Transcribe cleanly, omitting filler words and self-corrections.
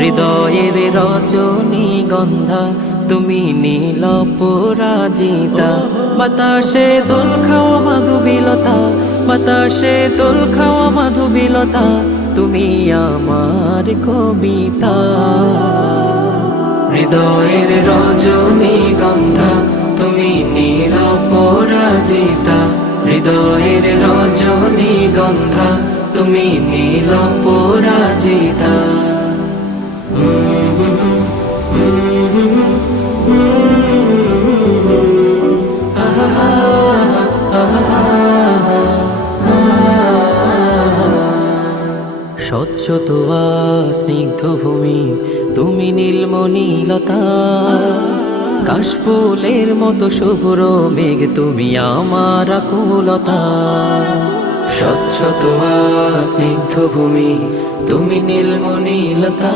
হৃদয়ের রজনীগন্ধা তুমি নীল পরাজিতা। বাতাসে দোল খাওয়া মাধুবিলতা, বাতাসে দোল খাওয়া মাধুবিলতা, তুমি আমার কবিতা। হৃদয়ের রজনীগন্ধা তুমি নীল পরাজিতা, হৃদয়ের রজনীগন্ধা তুমি নীল পরাজিতা। স্বচ্ছ তোয়া স্নিগ্ধ ভূমি তুমি নীলমণিলতা, কাশফুলের মতো শুভ্র মেঘ তুমি আমার আকুলতা। স্বচ্ছ তোয়া স্নিগ্ধ ভূমি তুমি নীলমণিলতা।